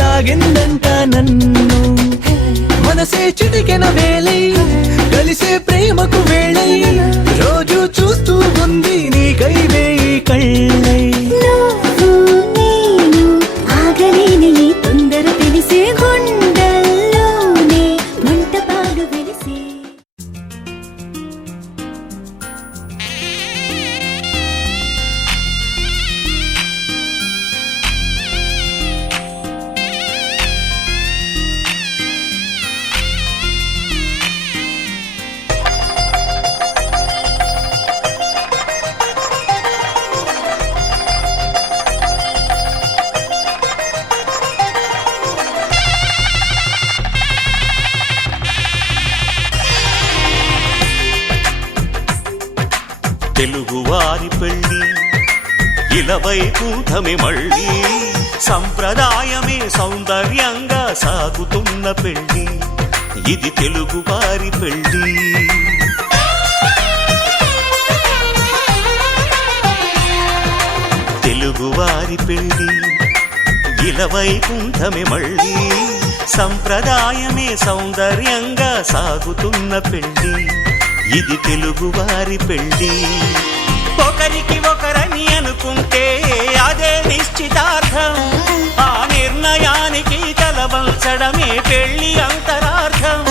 లాగిందంట నన్ను మనసే చిటికెన వేలై కలిసే ప్రేమకు వేళై రోజు చూస్తూ ఉంది నీకై వేయి కళ్ళై ఆగలేని తొందర తెలిసే గుండెల్లోనే మంటపాలు వెలిసే తెలుగువారి పెళ్ళి ఇలవైకుంఠమే మళ్ళీ సంప్రదాయమే సౌందర్యంగా సాగుతున్న పెళ్ళి ఇది తెలుగువారి పెళ్ళి తెలుగువారి పెళ్ళి ఇలవైకుంఠమే మళ్ళీ సంప్రదాయమే సౌందర్యంగా సాగుతున్న పెళ్ళి ఇది తెలుగువారి పెళ్ళి ఒకరికి ఒకరని అనుకుంటే అదే నిశ్చితార్థం ఆ నిర్ణయానికి తలవంచడమే పెళ్ళి అంతరార్థం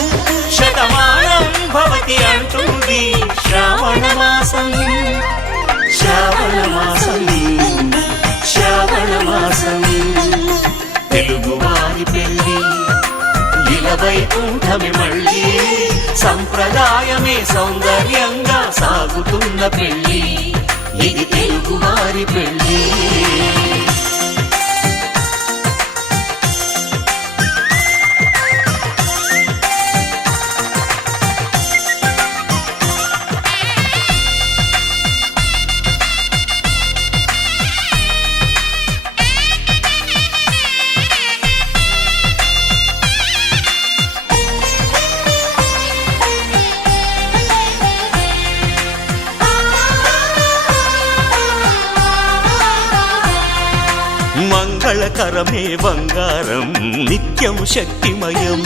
శతమానం భవతి అంటుంది శ్రావణ మాసం శ్రావణ మాసం శ్రావణ మాసం తెలుగువారి పెళ్ళి ఇలవైకుంఠమే మళ్ళీ సంప్రదాయమే సౌందర్యంగా సాగుతున్న పెళ్ళి ఇది తెలుగువారి పెళ్ళి మంగళకరమే బంగారం నిత్యం శక్తిమయం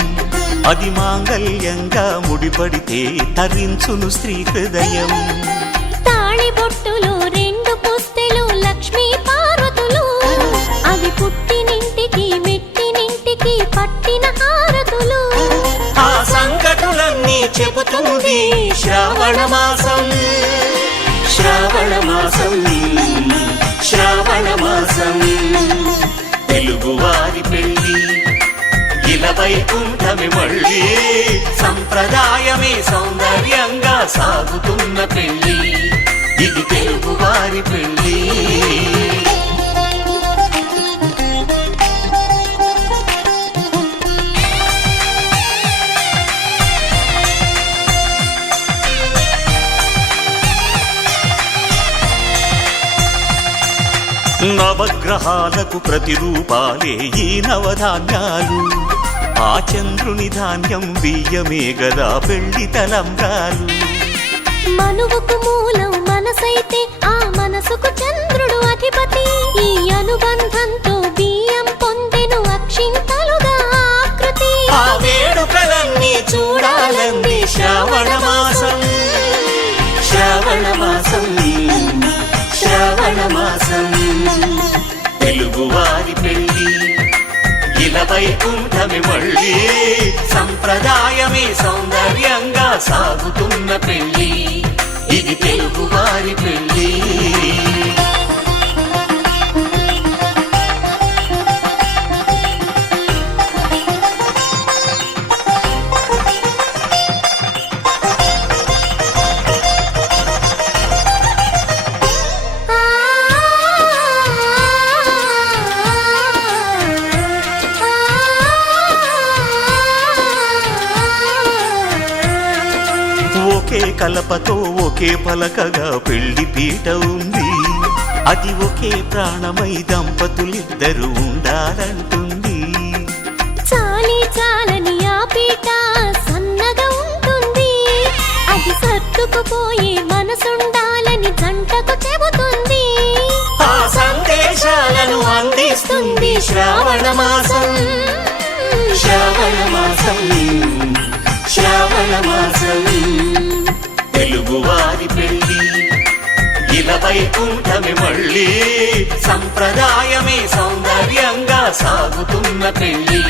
అది మాంగళ్యంగా ముడిపడితే తరించును స్త్రీ హృదయం తాళి బొట్టులో రెండు పుస్తెలు లక్ష్మీ పార్వతులు అవి పుట్టినింటికి మెట్టినింటికి పట్టిన హారతులు ఆ సంకటులన్నీ చెబుతుంది శ్రావణ మాసం శ్రావణ మాసం శ్రావణ మాసం తెలుగువారి పెళ్ళి ఇలవైకుంఠమే మళ్ళీ సంప్రదాయమే సౌందర్యంగా సాగుతున్న పెళ్ళి ఇది తెలుగువారి పెళ్ళి నవగ్రహాలకు ప్రతిరూపాలే ఈ నవధాన్యాలు ఆ చంద్రుని ధాన్యం బియ్యమే గదా పెళ్లి తలంబ్రాలు మనువుకు మూలం మనసైతే ఆ మనసుకు చంద్రుడు అధిపతి ఈ అనుబంధంతో బియ్యం పొందెను అక్షింతలుగా ఆకృతి ఆ వేడుకలన్నీ చూడాలంది శ్రావణ మాసం శ్రావణ మాసం శ్రావణ మాసం తెలుగువారి పెళ్ళి ఇలవైకుంఠమే మళ్ళీ సంప్రదాయమే సౌందర్యంగా సాగుతున్న పెళ్ళి ఇది తెలుగువారి పెళ్ళి కలపతో ఒకే పలకగా పెళ్లి పీట ఉంది. అది ఒకే ప్రాణమై దంపతులిద్దరూ ఉండాలంటుంది. చాలి చాలని ఆ పీట సన్నగా ఉంటుంది. అది సర్దుకుపోయే మనసుండాలని జంటకు చెబుతుంది. ఆ సందేశాలను అందిస్తుంది శ్రావణ మాసం. శ్రావణ మాసం, శ్రావణ మాసం. తెలుగువారి పెళ్లి ఇలా వైకుంఠమే మళ్ళీ. సంప్రదాయమే సౌందర్యంగా సాగుతున్న పెళ్లి.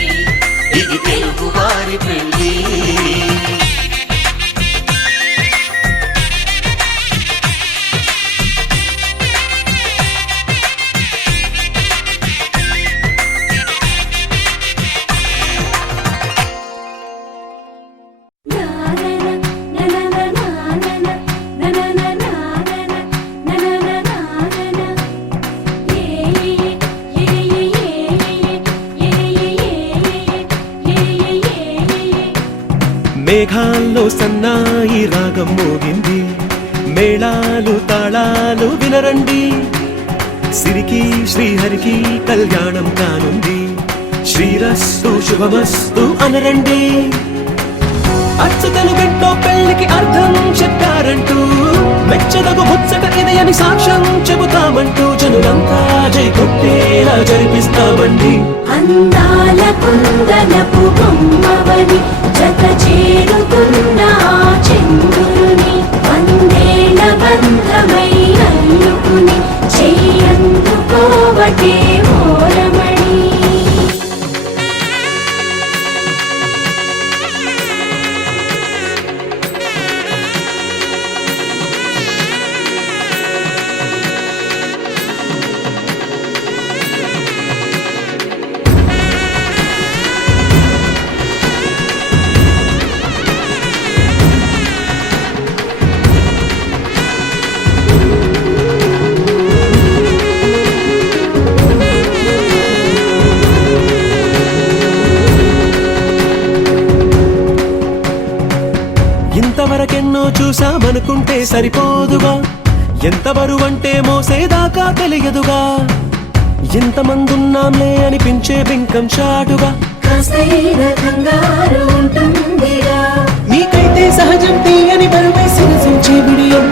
ఇది తెలుగువారి పెళ్లి. మేఘాల్లో సన్నాయి రాగం మోగింది. మేళాలు తాళాలు వినరండి. సిరికి శ్రీహరికి కళ్యాణం కానుంది. శ్రీరస్తు శుభమస్తు అనరండి. అచ్చతలు గంటో పెళ్లికి అర్థం చెప్పారంటూ మెచ్చదగు ముచ్చట ఇది అని సాక్ష్యం చెబుతామంటూ జనులంతా జై కొట్టేలా జరిపిస్తామండి. అందాల కుందనపు బొమ్మవని జత చేరుకున్న చంద్రుని వందేళ్ల బంధమై అల్లుకుని చెయ్యందుకోవటే ఓరమణి. ఇంతవరకెన్నో చూసామనుకుంటే సరిపోదుగా. ఎంత బరువంటే మోసేదాకా తెలియదుగా. ఇంతమందున్నాంలే అనిపించే బింకం చాటుగా. మీకైతే సహజం తీయని బరువై సిరసించే విడియం.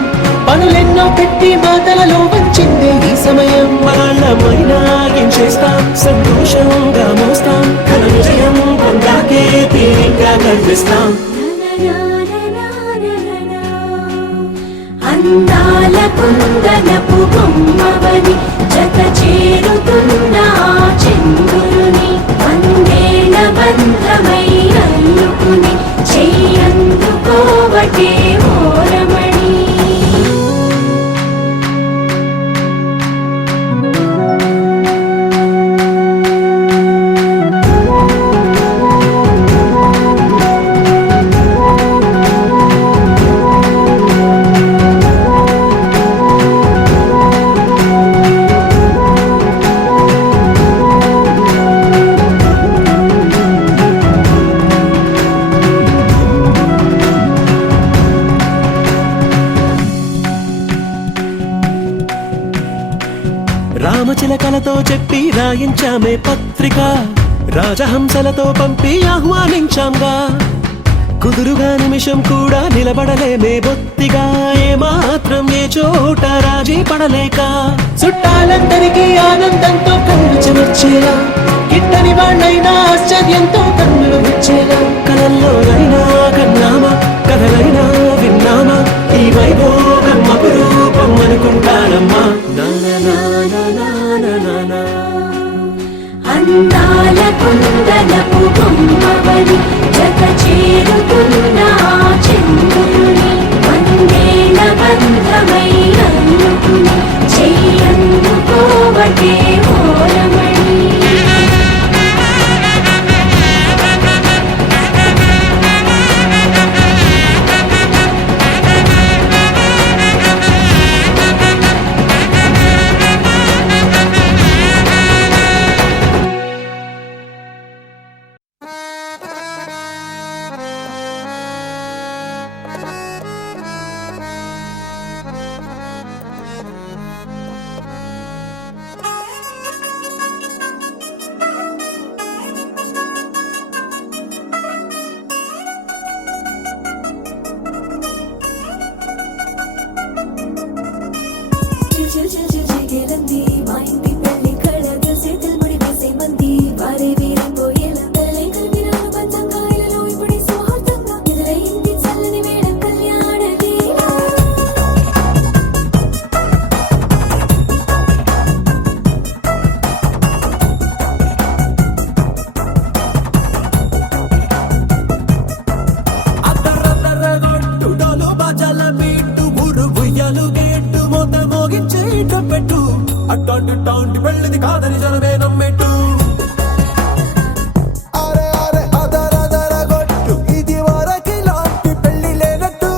పనులెన్నో పెట్టి మాటలలో వంచిందే ఈ సమయం. వాళ్ళమైనా ఏం చేస్తాం, సంతోషంగా మోస్తాం. ఘన విజయం పొందాకే తీరిగ్గా కనిపిస్తాం. అందాల కుందనపు బొమ్మవని జత చేరుతున్న చంద్రుని వందేళ్ల బంధమై అల్లుకుని చెయ్యందుకోవటే ఓరమణి. రామచిలకలతో చెప్పి రాయించామే పత్రిక. రాజహంసలతో పంపి ఆహ్వానించాంగా. కుదురుగా నిమిషం కూడా నిలబడలేమే బొత్తిగా. ఏమాత్రం ఏ చోట రాజీ పడలేక చుట్టాలందరికీ ఆనందంతో కళ్ళు చెమర్చేలా. గిట్టని వాళ్ళైనా ఆశ్చర్యంతో కన్నులు వచ్చేలా. కలల్లోనైనా కన్నామా, కథలైనా విన్నామా. ఈ వైభోగం అపురూపం అనుకుంటానమ్మా. అందాల కుందనపు బొమ్మవని జత చేరుకున్న చంద్రుని వందేళ్ల బంధమై అల్లుకుని చెయ్యందుకోవటే ఓరమణి. చిల్ చిల్ చిల్ చిల్ చిగేలంది మా ఇంటి పెళ్లి కళగా చేతులు ముడి వేసే మంది వారే వీరైపోయేలా తలలే కలిపినారు పంచంగాయలలో ఇప్పుడే సౌహార్దంగా ఎదురైంది చల్లని వేళ కళ్యాణ లీల అద్దరద్దరగొట్టు డోలు బాజాల బీటు ఊరు ఉయ్యాలు గేట్టు మోత మోగించే పెట్టు అట్టాంటి టాంటి పెళ్ళిది కాదని జనమే నమ్మెట్టు అరే అరే అదరదరగొట్టు ఇది వరకి లాంటి పెళ్లి లేనట్టు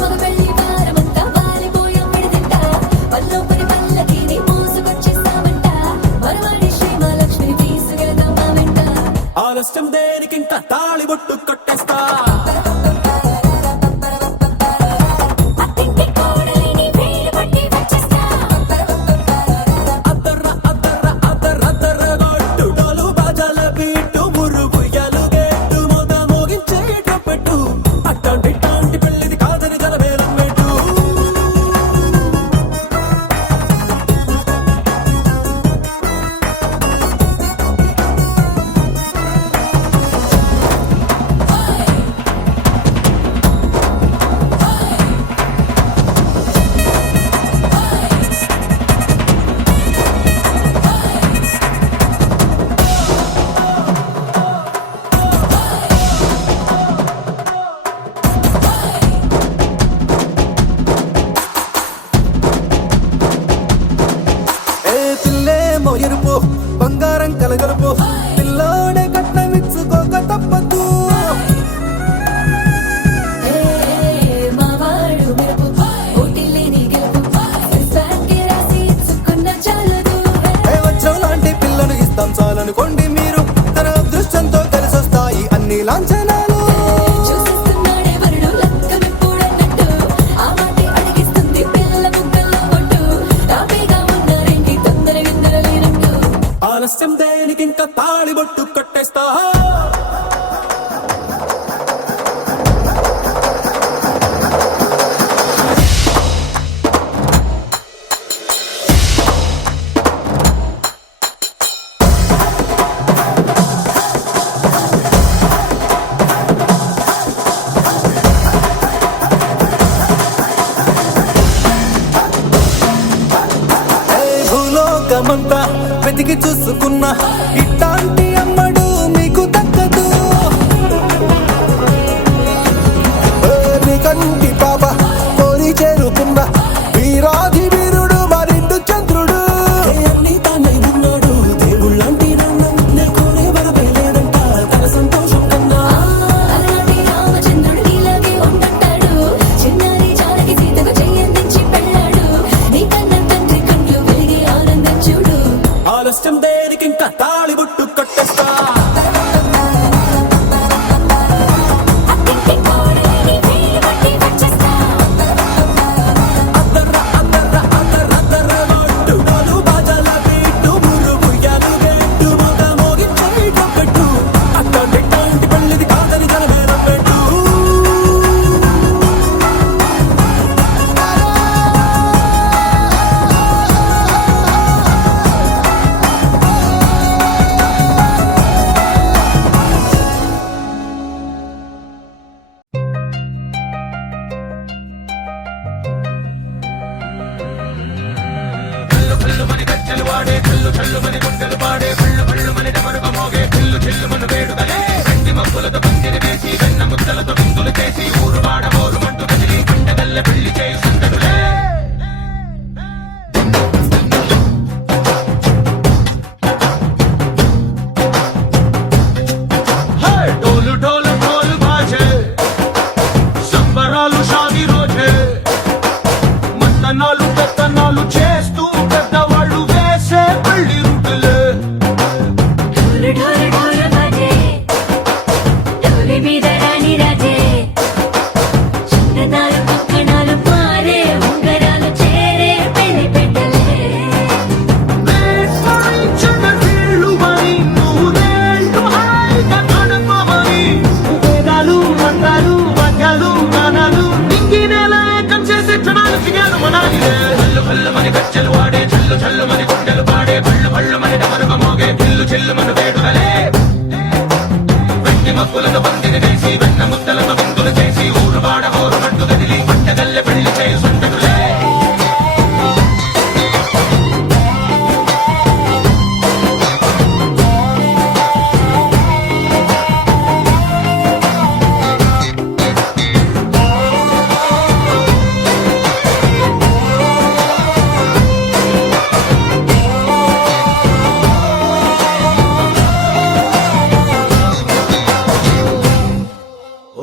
మగ పెళ్లి వారమంతా వాలిపోయాం విడిదింట పల్లోపరి పల్లకిని మోసుకొచ్చేస్తామంట మరవాడి శ్రీమహాలక్ష్మిని తీసుకెళ్దాం మా వెంట ఆలస్యం దేనికి ఇంకా తాళి బొట్టు కొట్టేస్తా అత్తింటి కోడలిని వేలు పట్టి వచ్చేస్తా అద్దరద్దరగొట్టు డోలు బాజాల బీటు ఊరు ఉయ్యాలు గేట్టు మోత మోగించే పెట్టు అట్టాంటి టాంటి పెళ్ళిది కాదని జనమే నమ్మెట్టు ఏ పిల్లేమో ఎరుపు బంగారం కలగలుపు పిల్లోడే కట్నమిచ్చుకోక తప్పదు మా వాడు మెరుపు ఓటిల్లేని గెలుపు ఇస్తాకే రాసి ఇచ్చుకున్న చాలదు ఏ వచ్చం లాంటి పిల్లను ఇస్తాం చాలనుకోండి మీరు తన అదృష్టంతో కలిసొస్తాయి అన్ని లాంఛనాలు చూసిస్తున్నాడే వరుడు లక్కమిప్పుడన్నట్టు ఆ మాటే అడిగిస్తుంది పిల్ల ముగ్గల్లో ఒట్టు తాపీగా ఉన్నారేంటి తొందర విందర లేనట్టు ఆలస్యం దేనికి ఇంకా తాళి బొట్టు కొట్టేస్తా భూలోకమంతా వెతికి చూసుకున్నా ఇట్లాంటి అమ్మడు మీకు దక్కదు నీ కంటి పాప కోరి చేరుకున్న వీరాధి వీరుడు మరిండు చంద్రుడు అన్ని తానై ఉన్నాడు దేవుళ్ళంటి నన్ను కోరే వరపై లేడంట తన సంతోషం కన్నా అలాంటి రామచంద్రుడు ఇలాగే ఉండంటాడు చిన్నారి జానకి సీతకు చెయ్యందించి పెళ్ళాడు నీ కన్న తండ్రి కళ్ళు వెలిగి ఆనందం చూడు ఆలస్యం దేనికి ఇంకా తాళి బొట్టు కొట్టేస్తా అత్తింటి కోడలిని వేలు పట్టి వచ్చేస్తా అద్దరద్దరగొట్టు డోలు బాజాల బీటు ఊరు ఉయ్యాలు గేట్టు మోత మోగించే పెట్టు అట్టాంటి టాంటి పెళ్ళిది కాదని జనమే నమ్మెట్టు ढोल ढोल ढोल बाजे సంబరాలు షాది రోజే మంతనాలు పెత్తనాలు చేస్తూ పెద్దవాళ్ళు వేసే పెళ్లి రుటులే ఢోలు ఢోలు ఢోలు బాజే ఢోలి మీద రాణి రాజే చిన్నదాలు పక్కనాలు పారే ఉంగరాలు చేరే పెళ్లి పెట్టలే వేసాయించిన వీళ్ళుమని నూరేళ్ళు హాయిగా గడపమని వేదాలు మంత్రాలు వాద్యాలు గానాలు నింగి నేల ఏకం చేసే క్షణాలు చిగారు మనాలి హల్లు హల్లు మక్కులను పందిరి వేసి వెన్న ముద్దలతో విందులు చేసి ఊరువాడ హోరుమంటూ కదిలి పంటగల్లె పెళ్లి చేయి సుందరులే.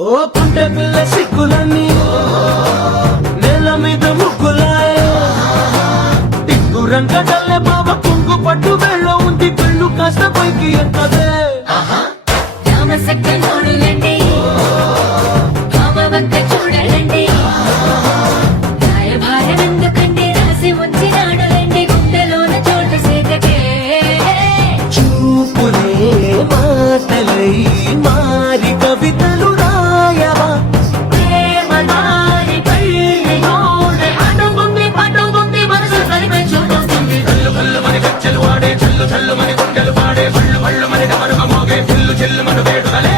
ఓ పుంటె పిల్ల సిక్కులన్నీ నేల మీద ముగ్గులాయ టింగురంగ డల్లె బావ కుంగు పట్టు వెళ్ళ ఉంది కళ్ళు కాస్త పైకి ఎంతదే రామసక్క నోడులండి భామవంక చూడాలండి రాయభారం ఎందుకండి రాసి ఉంచినాడులండి గుండెలోన చోటు సేతకే చూపులే మాటలై మారి కవితలు రాయవా ప్రేమ నారి పళ్ళి నోడు అడుగుంది పట్టుకుంది మనసు కలిపి చూడుతుంది కళ్ళు కళ్ళు మని గచ్చలు వాడే చల్లు చల్లు మని గుండెలు పాడే పళ్ళు పళ్ళు మని డమరుగ మోగే చిల్లు చిల్లు మను వేడుదలే.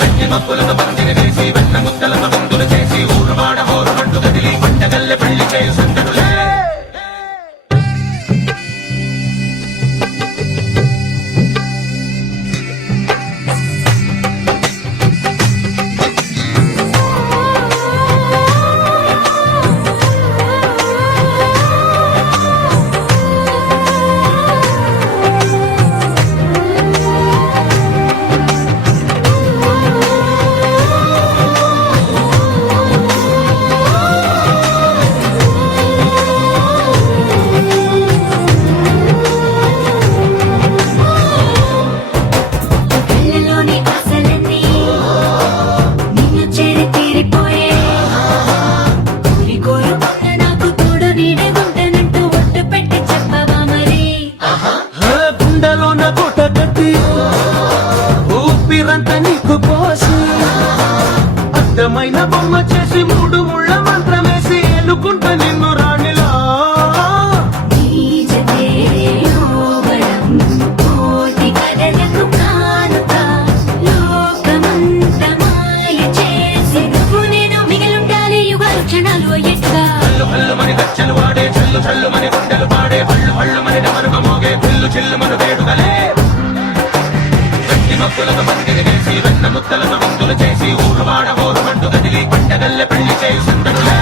వెన్ని మక్కులను పందిరి వేసి వెన్న ముద్దలతో విందులు చేసి ఊరువాడ హోరుమంటూ కదిలి పంటగల్లె పెళ్లి చేయి సుందరులే. కళ్ళలోని ఆశలన్నీ నిన్ను చేరి తీరిపోయే కోరి కోరుకున్న నాకు తోడు నీడే ఉంటానంటూ ఒట్టు పెట్టి చెప్పవా మరి గుండెలోన గుట కట్టి ఊపిరంతా నీకు పోసి అర్థమైన బొమ్మ చేసి మూడు ముళ్ళ మంత్రమేసి ఎలుకుంటా నిన్ను రాణిలా. నీజతే యోగడం కోటి కథలకు కానుక లోకమంత మాయ చేసి నువ్వు నేను మిగిలుండాలి యుగాలు క్షణాలు ఎట్లా కళ్ళు కళ్ళు మని గచ్చలు వాడే చల్లు చల్లు మని గుండెలు పాడే పళ్ళు పళ్ళు మని డమరుగ మోగే చిల్లు చిల్లు మను వేడుదలే. వెట్టి మక్కులను పందిరి వేసి వెన్న ముద్దలతో విందులు చేసి ఊరువాడ హోరుమంటూ కదిలి పంటగల్లె పెళ్లి చేయి సుందరులే.